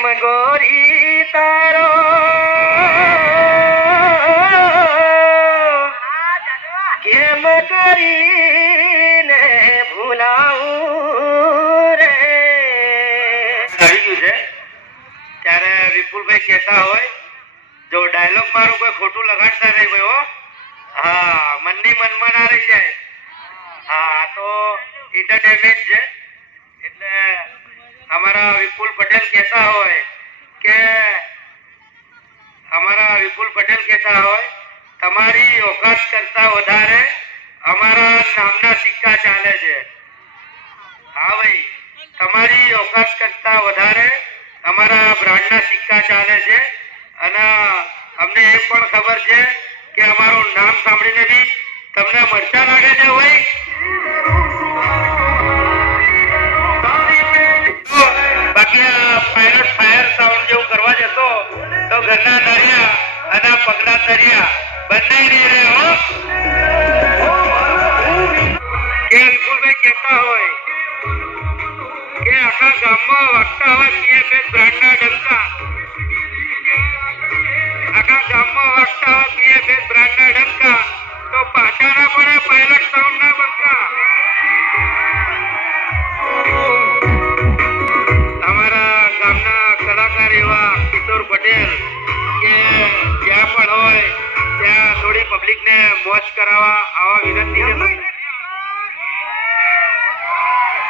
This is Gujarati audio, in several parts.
પ્રેમ ગોરી તારો. કેમ કરીને ભૂલાવું રે? આવી ગયું છે? ત્યારે વિપુલભાઈ કહેતા હોય, જો ડાયલોગ મારું કોઈ ખોટું લગાડતા નહીં ભાઈ હો. હા, મનની મનમાં રહી જાય. હા તો ઇન્ટરટેનમેન્ટ છે. વિપુલ પટેલ કહેતા હોય કે અમારા વિપુલ પટેલ કહેતા હોય, તમારી ઓકાત કરતા વધારે અમારા નામના સિક્કા ચાલે છે. હા ભાઈ, તમારી ઓકાત કરતા વધારે અમારા બ્રાન્ડના સિક્કા ચાલે છે. અને અમને એ પણ ખબર છે કે અમારું નામ સાંભળીને બી તમને મરચા લાગે છે ભાઈ. પાયલટ ફાયર સાઉન્ડ જેવું કરવા જશો, તો ઘરના દરિયા અને પગના દરિયા બંને રહી રહે હો. કે વિપુલભાઈ કહેતા હોય કે આખા ગામમાં વાગતા હોય PFS બ્રાન્ડના ડંકા. આખા ગામમાં વાગતા મોજ કરાવવા આવા વિનંતી છે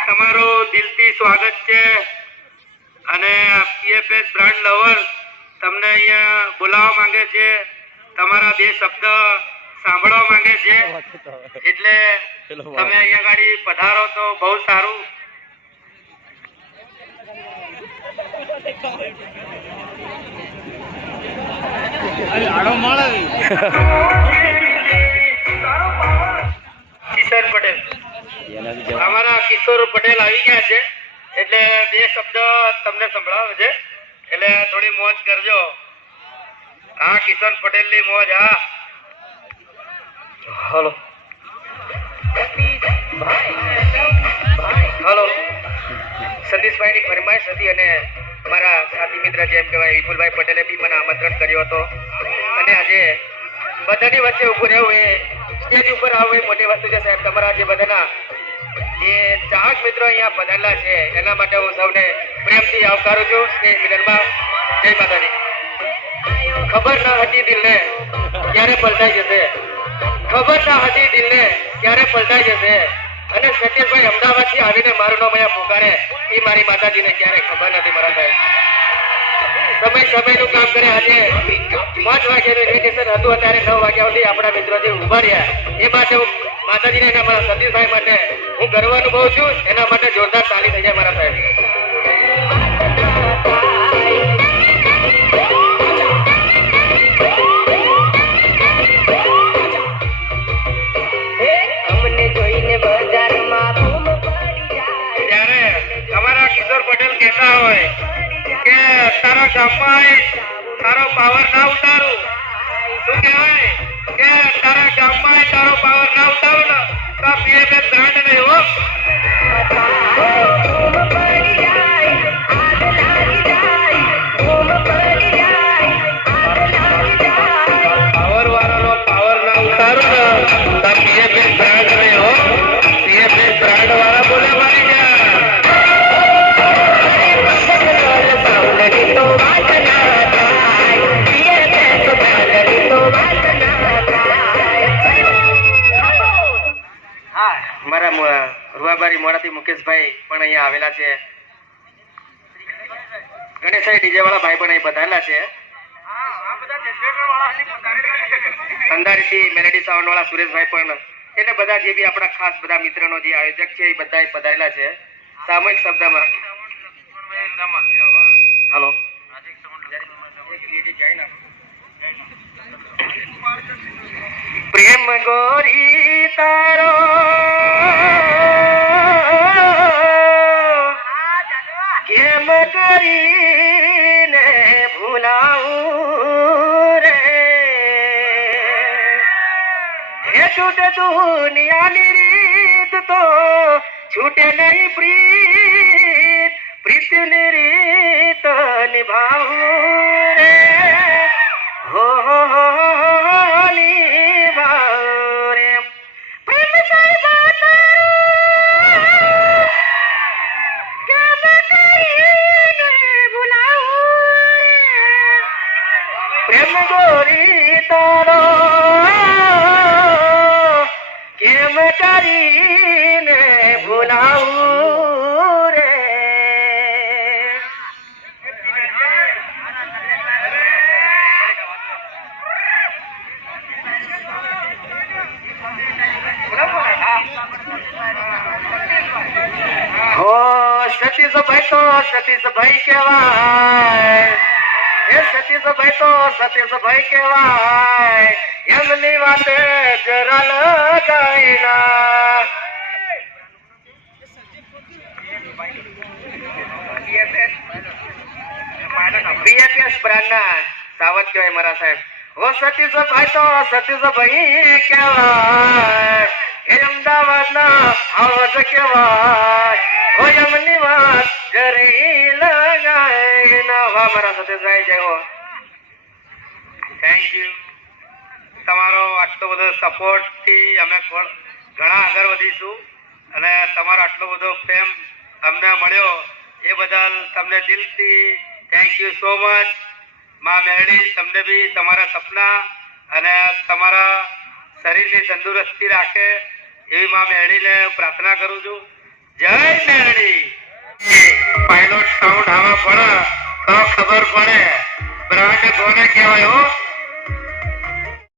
તમારું દિલથી સ્વાગત છે. અને પીએફએસ બ્રાન્ડ લવર, તમને અહીંયા બોલાવવા માંગે છે. તમારા બે શબ્દ સાંભળવા માંગે છે. એટલે તમે અહીંયા ગાડી પધારો તો બહુ સારું. કિશન અમારા કિશોર પટેલ આવી ગયા છે. એટલે બે શબ્દ તમને સંભળાવે છે એટલે થોડી મોજ કરજો. હા કિશન પટેલની મોજ હા. હલો. હલો. સતીશભાઈ ની ફરમાઈશ હતી અને મારા સાથી મિત્ર જેમ કહેવાય વિપુલભાઈ પટેલે બી મને આમંત્રણ કર્યો હતો. અને આજે બધાની વચ્ચે ઉભું રહેવું એ સ્ટેજ ઉપર આવો એ મોટી વસ્તુ છે સાહેબ. તમારા જે બધાના જે ચાહક મિત્રો અહીંયા પધારેલા છે, એના માટે હું સૌને પ્રેમથી આવકારું છું સ્નેહ મિલનમાં જય માતાજી. ખબર ના હતી દિલને ક્યારે પલટાઈ જશે. ખબર ના હતી દિલને ક્યારે પલટાઈ જશે. અને સત્યેશભાઈ અમદાવાદથી આવીને મારું નામ અહીંયા પોકારે, એ મારી માતાજીને ક્યારે ખબર નથી મારા સાહેબ. સમય સમયનું કામ કરે. આજે પાંચ વાગ્યાનું ઇન્વિટેશન હતું. અત્યારે નવ વાગ્યા સુધી આપણા મિત્રો જે ઊભા રહ્યા. એ માટે હું માતાજીને અને મારા સતીશભાઈ માટે હું ગર્વ અનુભવું છું. એના માટે જોરદાર તાલી થઈ જાય મારા સાહેબ. તારો પાવર ના ઉતારું. શું કહેવાય? કે તારા ગામમાં તારો પાવર ના ઉતારું ને, તો પીએમએસ બ્રાન્ડ નહીં હો. મુકેશભાઈ પણ અહીંયા આવેલા છે. ગણેશભાઈ ડીજે વાળા ભાઈ પણ અહીં પધારેલા છે. અંધારીથી મેલેડી સાઉન્ડ વાળા સુરેશભાઈ પણ એટલે બધા જે બી આપણા ખાસ બધા મિત્રનો જે આયોજક છે એ બધા પધારેલા છે. સામૂહિક શબ્દમાં. હલો. પ્રેમ ગોરી કરીને ભૂલાવું રે હે છૂટે દુનિયાની રીત તો છૂટે નહીં પ્રીત પ્રીતની રીત નિભાવું રે હો હો પ્રેમ ગોરી તારો કેમ કરીને ભૂલાવું રે હો સતીશભાઈ તો સતીશભાઈ કહેવાય એ સતીશભાઈ તો સતીશભાઈ કહેવાય એમની વાત જરા લગાઈના બીએપીએસ બ્રાન્ડના સાવત કહેવાય મારા સાહેબ ઓ સતીશભાઈ તો સતીશભાઈ કહેવાય એ અમદાવાદના આવત કહેવાય ઓ એમની વાત કરી લગાય ના મારા સતીશભાઈ જય હો. થેન્ક યુ તમારો આટલો બધો સપોર્ટથી અમે ઘણા આગળ વધીશું અને તમારો આટલો બધો પ્રેમ અમને મળ્યો એ બદલ તમને દિલથી થેન્ક યુ સો મચ મા મેરડી, તમને બી તમારા સપના અને તમારા શરીરની તંદુરસ્તી રાખે એવી માં મેરડીને પ્રાર્થના કરું છું. જય મેરડી. પાયલોટ સાઉન્ડ આવા પડે તો ખબર પડે. બ્રાન્ડ કોને કહેવાય હો?